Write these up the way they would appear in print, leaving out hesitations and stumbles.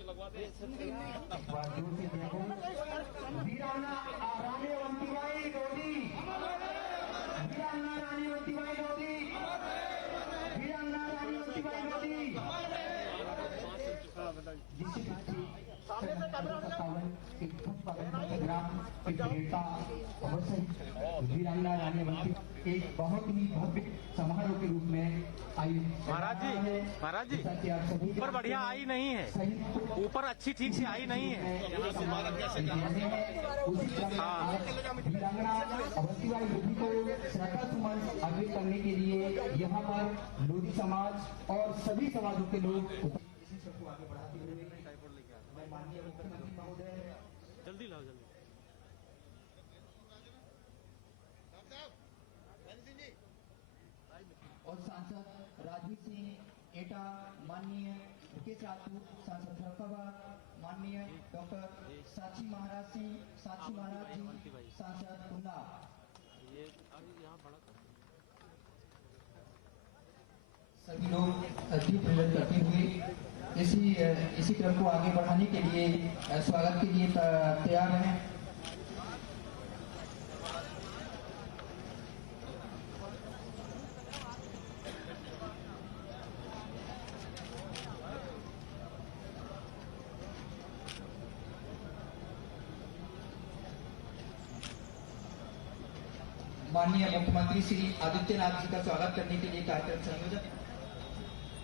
वीरांगना रानीवंतीबाई डोडी, वीरांगना रानीवंतीबाई डोडी, वीरांगना रानीवंतीबाई डोडी। वीरांगना रानीवंती एक बहुत ही भव्य समारोह के रूप में आई। महाराज जी ऊपर बढ़िया आई नहीं है, ऊपर अच्छी ठीक से आई नहीं है। वीरांगना अवस्थीबाई लोधी को श्रद्धा सुमन अर्पित करने के लिए यहाँ पर लोधी समाज और सभी समाजों के लोग सबको आगे बढ़ाते हुए माननीय मुख्यमंत्री महोदय जल्दी लाओ जल्दी। और सांसद राजवीर सिंह एटा, माननीय मुकेश राजपूत सांसद फरुखाबाद, माननीय डॉक्टर साक्षी महाराज जी सांसद उन्नाव। सभी लोग दीप प्रज्वलित करते हुए इसी क्रम को आगे बढ़ाने के लिए स्वागत के लिए तैयार हैं। माननीय मुख्यमंत्री श्री आदित्यनाथ जी का स्वागत करने के लिए कार्यक्रम संयोजक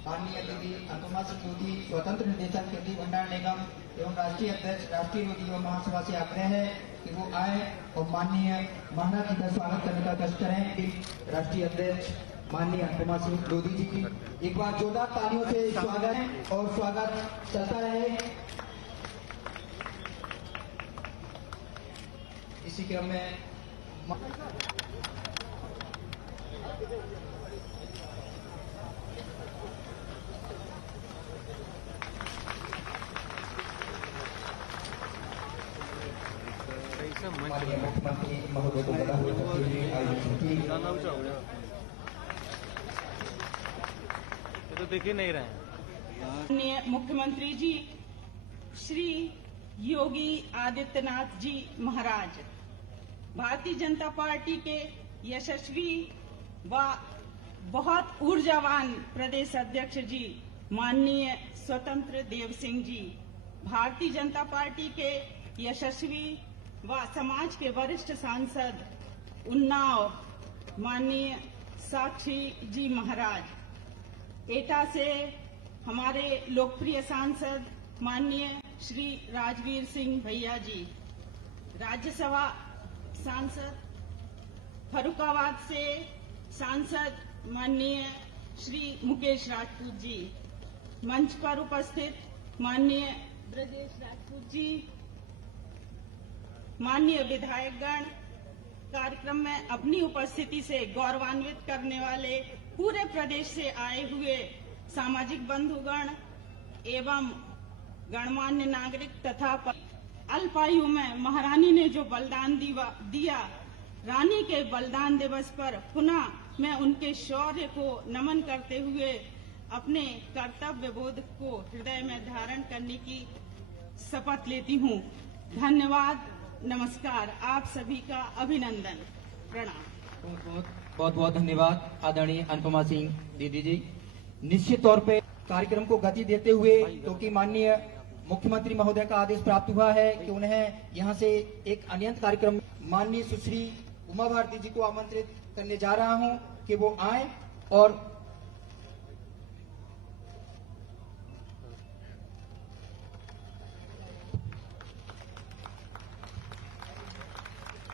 माननीय दीदी अनुपमा सिंह लोधी, स्वतंत्र निदेशक केंद्रीय भंडार निगम एवं राष्ट्रीय अध्यक्ष राष्ट्रीय लोधी युवा महासभा से आग्रह है कि वो आए और माननीय महाराज जी का स्वागत करने का कष्ट करें। राष्ट्रीय अध्यक्ष माननीय अनुपमा सिंह लोधी जी की एक बार जोरदार तालियों से स्वागत है और स्वागत चलता रहे। इसी क्रम में मुख्यमंत्री महोदय को बड़ा तो देख ही नहीं रहे। माननीय मुख्यमंत्री जी श्री योगी आदित्यनाथ जी महाराज, भारतीय जनता पार्टी के यशस्वी व बहुत ऊर्जावान प्रदेश अध्यक्ष जी माननीय स्वतंत्र देव सिंह जी, भारतीय जनता पार्टी के यशस्वी व समाज के वरिष्ठ सांसद उन्नाव माननीय साक्षी जी महाराज, एटा से हमारे लोकप्रिय सांसद माननीय श्री राजवीर सिंह भैया जी, राज्यसभा सांसद फरुखाबाद से सांसद माननीय श्री मुकेश राजपूत जी, मंच पर उपस्थित माननीय ब्रजेश राजपूत जी, माननीय विधायकगण, कार्यक्रम में अपनी उपस्थिति से गौरवान्वित करने वाले पूरे प्रदेश से आए हुए सामाजिक बंधुगण एवं गणमान्य नागरिक तथा अल्पायु में महारानी ने जो बलिदान दिया, रानी के बलिदान दिवस पर पुनः मैं उनके शौर्य को नमन करते हुए अपने कर्तव्य बोध को हृदय में धारण करने की शपथ लेती हूँ। धन्यवाद, नमस्कार, आप सभी का अभिनंदन, प्रणाम। बहुत बहुत धन्यवाद आदरणीय अनुपमा सिंह दीदी जी। निश्चित तौर पे कार्यक्रम को गति देते हुए, क्योंकि माननीय मुख्यमंत्री महोदय का आदेश प्राप्त हुआ है कि उन्हें यहां से एक अनियंत कार्यक्रम माननीय सुश्री उमा भारती जी को आमंत्रित करने जा रहा हूं कि वो आए और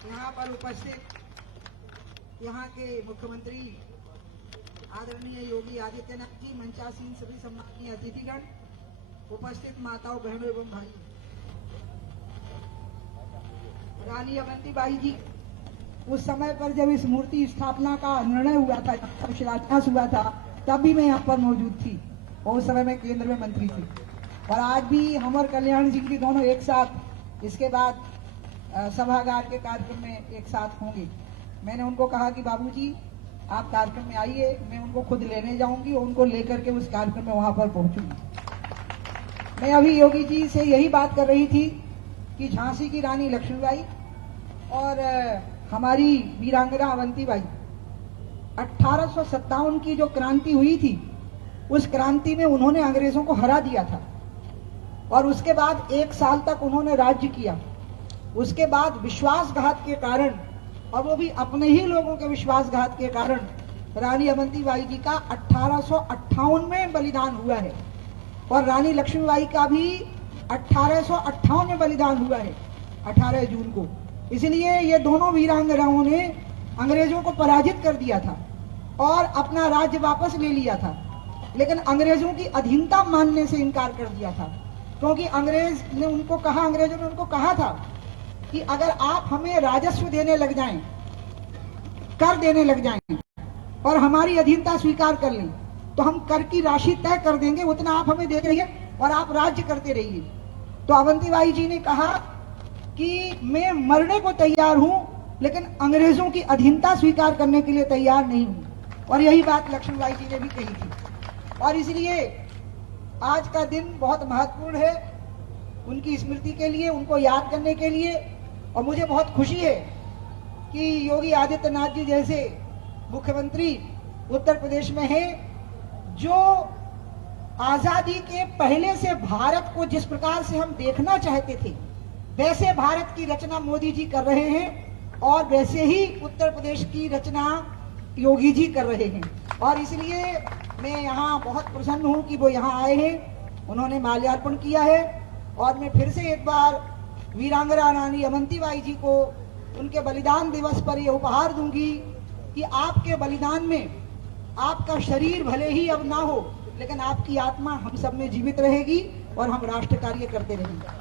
यहाँ पर उपस्थित यहाँ के मुख्यमंत्री आदरणीय योगी आदित्यनाथ जी, मंचासीन सभी सम्मानीय अतिथिगण, उपस्थित माताओं, बहनों एवं भाइयों, रानी अवंतीबाई जी उस समय पर जब इस मूर्ति स्थापना का निर्णय हुआ था, शिलान्यास हुआ था, तब भी मैं यहाँ पर मौजूद थी और उस समय मैं केंद्र में मंत्री थी। और आज भी हम और कल्याण सिंह जी दोनों एक साथ इसके बाद सभागार के कार्यक्रम में एक साथ होंगे। मैंने उनको कहा कि बाबूजी आप कार्यक्रम में आइए, मैं उनको खुद लेने जाऊंगी और उनको लेकर के उस कार्यक्रम में वहां पर पहुंचूंगी। मैं अभी योगी जी से यही बात कर रही थी कि झांसी की रानी लक्ष्मीबाई और हमारी वीरांगना अवंतीबाई 1857 की जो क्रांति हुई थी, उस क्रांति में उन्होंने अंग्रेजों को हरा दिया था और उसके बाद 1 साल तक उन्होंने राज्य किया। उसके बाद विश्वासघात के कारण, और वो भी अपने ही लोगों के विश्वासघात के कारण, रानी अवंतीबाई जी का 1858 में बलिदान हुआ है और रानी लक्ष्मीबाई का भी 1858 में बलिदान हुआ है, 18 जून को। इसलिए ये दोनों वीरांगनाओं ने अंग्रेजों को पराजित कर दिया था और अपना राज्य वापस ले लिया था, लेकिन अंग्रेजों की अधीनता मानने से इनकार कर दिया था, क्योंकि अंग्रेजों ने उनको कहा था कि अगर आप हमें राजस्व देने लग जाएं, कर देने लग जाएं और हमारी अधीनता स्वीकार कर लें, तो हम कर की राशि तय कर देंगे, उतना आप हमें दे रहिए और आप राज्य करते रहिए। तो अवंतीबाई जी ने कहा कि मैं मरने को तैयार हूं, लेकिन अंग्रेजों की अधीनता स्वीकार करने के लिए तैयार नहीं हूं। और यही बात लक्ष्मीबाई जी ने भी कही थी। और इसलिए आज का दिन बहुत महत्वपूर्ण है उनकी स्मृति के लिए, उनको याद करने के लिए। और मुझे बहुत खुशी है कि योगी आदित्यनाथ जी जैसे मुख्यमंत्री उत्तर प्रदेश में हैं, जो आजादी के पहले से भारत को जिस प्रकार से हम देखना चाहते थे, वैसे भारत की रचना मोदी जी कर रहे हैं और वैसे ही उत्तर प्रदेश की रचना योगी जी कर रहे हैं। और इसलिए मैं यहाँ बहुत प्रसन्न हूँ कि वो यहाँ आए हैं, उन्होंने माल्यार्पण किया है। और मैं फिर से एक बार वीरांगना रानी अवंतीबाई जी को उनके बलिदान दिवस पर यह उपहार दूंगी कि आपके बलिदान में आपका शरीर भले ही अब ना हो, लेकिन आपकी आत्मा हम सब में जीवित रहेगी और हम राष्ट्र कार्य करते रहेंगे।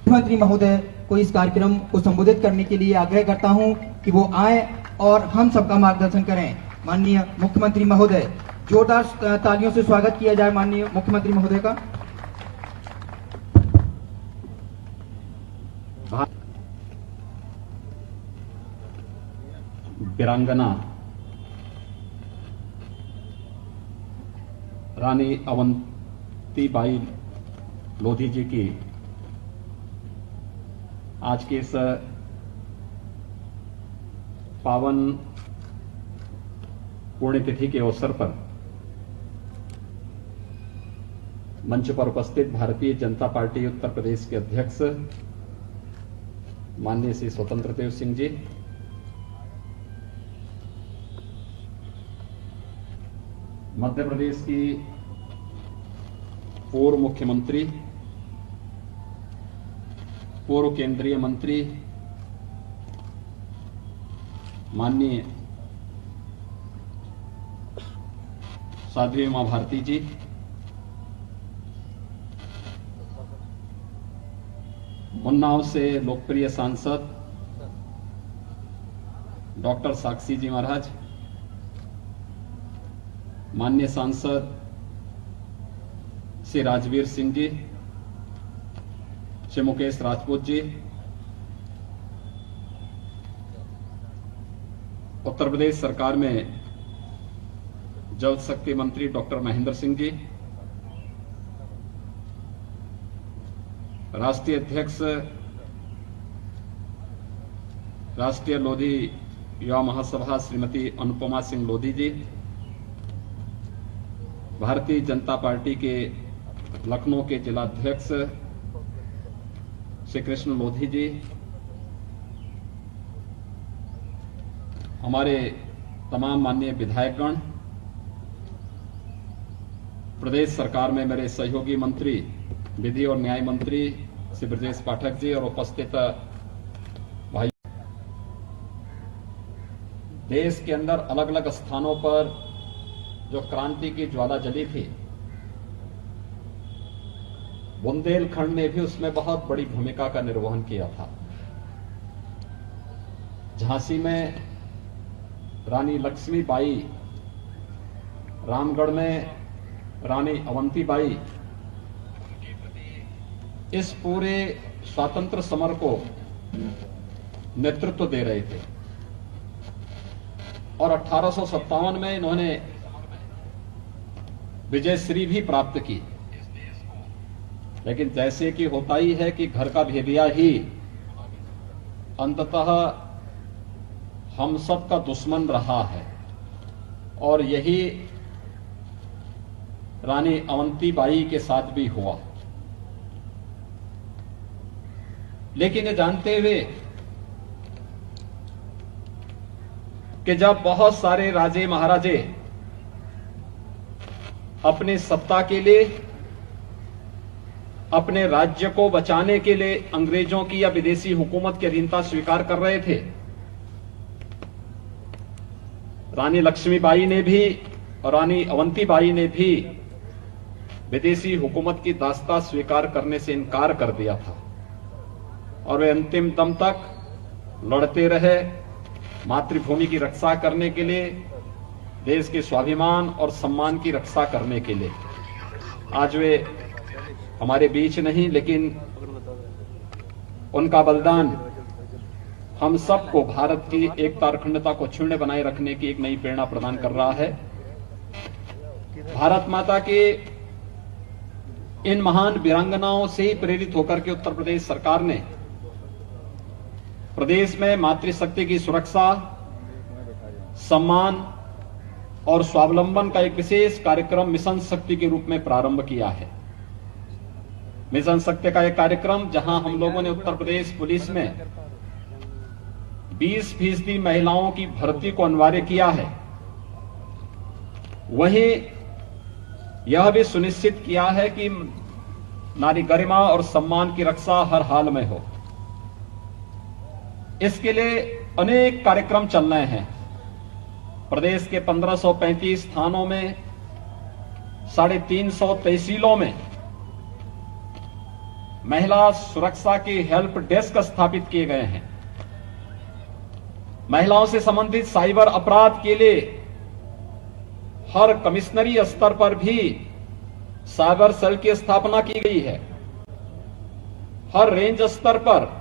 मुख्यमंत्री महोदय को इस कार्यक्रम को संबोधित करने के लिए आग्रह करता हूं कि वो आए और हम सबका मार्गदर्शन करें। माननीय मुख्यमंत्री महोदय, जोरदार तालियों से स्वागत किया जाए माननीय मुख्यमंत्री महोदय का। वीरांगना रानी अवंतीबाई लोधी जी की आज के इस पावन पुण्यतिथि के अवसर पर मंच पर उपस्थित भारतीय जनता पार्टी उत्तर प्रदेश के अध्यक्ष माननीय श्री स्वतंत्र देव सिंह जी, मध्य प्रदेश की पूर्व मुख्यमंत्री, पूर्व केंद्रीय मंत्री माननीय साध्वी उमा भारती जी, उन्नाव से लोकप्रिय सांसद डॉक्टर साक्षी जी महाराज, माननीय सांसद श्री राजवीर सिंह जी, श्री मुकेश राजपूत जी, उत्तर प्रदेश सरकार में जल शक्ति मंत्री डॉक्टर महेंद्र सिंह जी, राष्ट्रीय अध्यक्ष राष्ट्रीय लोधी युवा महासभा श्रीमती अनुपमा सिंह लोधी जी, भारतीय जनता पार्टी के लखनऊ के जिलाध्यक्ष श्री कृष्ण लोधी जी, हमारे तमाम माननीय विधायकगण, प्रदेश सरकार में मेरे सहयोगी मंत्री विधि और न्याय मंत्री श्री ब्रजेश पाठक जी और उपस्थित भाई, देश के अंदर अलग अलग स्थानों पर जो क्रांति की ज्वाला जली थी, बुंदेलखंड ने भी उसमें बहुत बड़ी भूमिका का निर्वहन किया था। झांसी में रानी लक्ष्मीबाई, रामगढ़ में रानी अवंतीबाई इस पूरे स्वातंत्र समर को नेतृत्व दे रहे थे। और 1857 में इन्होंने विजयश्री भी प्राप्त की। लेकिन जैसे कि होता ही है कि घर का भेदिया ही अंततः हम सब का दुश्मन रहा है, और यही रानी अवंतीबाई के साथ भी हुआ। लेकिन ये जानते हुए कि जब बहुत सारे राजे महाराजे अपनी सत्ता के लिए, अपने राज्य को बचाने के लिए अंग्रेजों की या विदेशी हुकूमत की अधीनता स्वीकार कर रहे थे, रानी लक्ष्मीबाई ने भी और रानी अवंतीबाई ने भी विदेशी हुकूमत की दास्ता स्वीकार करने से इनकार कर दिया था, और वे अंतिम दम तक लड़ते रहे मातृभूमि की रक्षा करने के लिए, देश के स्वाभिमान और सम्मान की रक्षा करने के लिए। आज वे हमारे बीच नहीं, लेकिन उनका बलिदान हम सबको भारत की एकता और अखंडता को क्षुण्ण बनाए रखने की एक नई प्रेरणा प्रदान कर रहा है। भारत माता के इन महान वीरांगनाओं से ही प्रेरित होकर के उत्तर प्रदेश सरकार ने प्रदेश में मातृशक्ति की सुरक्षा, सम्मान और स्वावलंबन का एक विशेष कार्यक्रम मिशन शक्ति के रूप में प्रारंभ किया है। मिशन शक्ति का एक कार्यक्रम जहां हम लोगों ने उत्तर प्रदेश पुलिस में 20% महिलाओं की भर्ती को अनिवार्य किया है, वहीं यह भी सुनिश्चित किया है कि नारी गरिमा और सम्मान की रक्षा हर हाल में हो। इसके लिए अनेक कार्यक्रम चल रहे हैं। प्रदेश के 1535 थानों में 350 तहसीलों में महिला सुरक्षा की हेल्प डेस्क स्थापित किए गए हैं। महिलाओं से संबंधित साइबर अपराध के लिए हर कमिश्नरी स्तर पर भी साइबर सेल की स्थापना की गई है। हर रेंज स्तर पर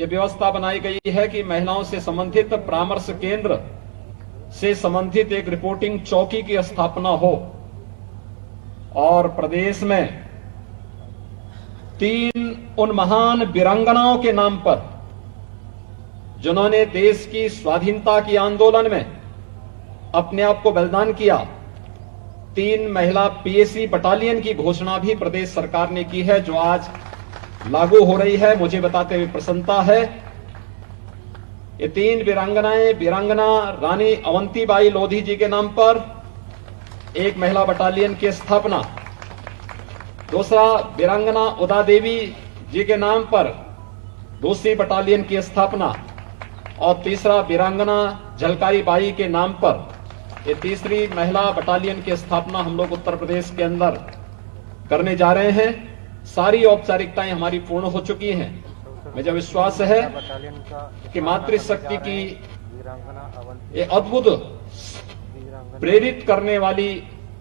यह व्यवस्था बनाई गई है कि महिलाओं से संबंधित परामर्श केंद्र से संबंधित एक रिपोर्टिंग चौकी की स्थापना हो, और प्रदेश में 3 उन महान वीरांगनाओं के नाम पर जिन्होंने देश की स्वाधीनता की आंदोलन में अपने आप को बलिदान किया, 3 महिला पीएसी बटालियन की घोषणा भी प्रदेश सरकार ने की है, जो आज लागू हो रही है। मुझे बताते हुए प्रसन्नता है। ये 3 वीरांगनाएं, वीरांगना रानी अवंतीबाई लोधी जी के नाम पर एक महिला बटालियन की स्थापना, दूसरा वीरांगना उदा देवी जी के नाम पर दूसरी बटालियन की स्थापना, और तीसरा वीरांगना झलकारी बाई के नाम पर ये तीसरी महिला बटालियन की स्थापना हम लोग उत्तर प्रदेश के अंदर करने जा रहे हैं। सारी औपचारिकताएं हमारी पूर्ण हो चुकी हैं। मुझे विश्वास है कि मातृशक्ति की ये अद्भुत प्रेरित करने वाली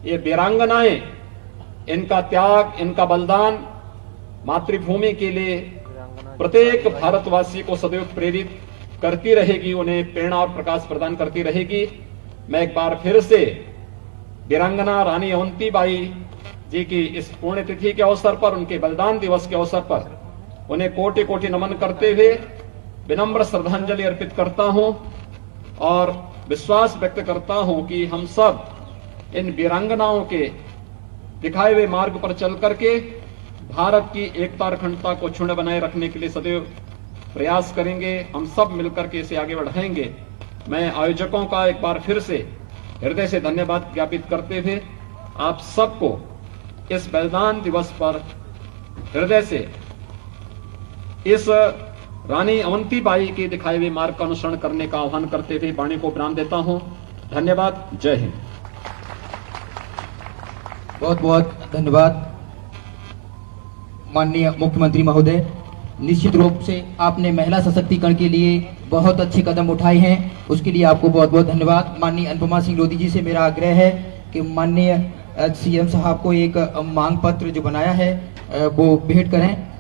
ये वीरांगनाएं, इनका त्याग, इनका बलिदान मातृभूमि के लिए प्रत्येक भारतवासी को सदैव प्रेरित करती रहेगी, उन्हें प्रेरणा और प्रकाश प्रदान करती रहेगी। मैं एक बार फिर से वीरांगना रानी अवंतीबाई जी की इस पुण्यतिथि के अवसर पर, उनके बलिदान दिवस के अवसर पर उन्हें कोटि कोटि नमन करते हुए विनम्र श्रद्धांजलि अर्पित करता हूं, और विश्वास व्यक्त करता हूं कि हम सब इन वीरांगनाओं के दिखाए हुए मार्ग पर चल करके भारत की एकता और अखंडता को क्षुण्ण बनाए रखने के लिए सदैव प्रयास करेंगे। हम सब मिलकर के इसे आगे बढ़ाएंगे। मैं आयोजकों का एक बार फिर से हृदय से धन्यवाद ज्ञापित करते हुए आप सबको इस बलिदान दिवस पर हृदय से इस रानी अवंतीबाई के दिखाए हुए मार्ग का अनुसरण करने का आह्वान करते हुए वाणी को विराम देता हूं। धन्यवाद। जय हिंद। बहुत बहुत धन्यवाद माननीय मुख्यमंत्री महोदय। निश्चित रूप से आपने महिला सशक्तिकरण के लिए बहुत अच्छे कदम उठाए हैं, उसके लिए आपको बहुत बहुत धन्यवाद। माननीय अनुपमा सिंह लोधी जी से मेरा आग्रह है कि माननीय सीएम साहब को एक मांग पत्र जो बनाया है वो भेंट करें।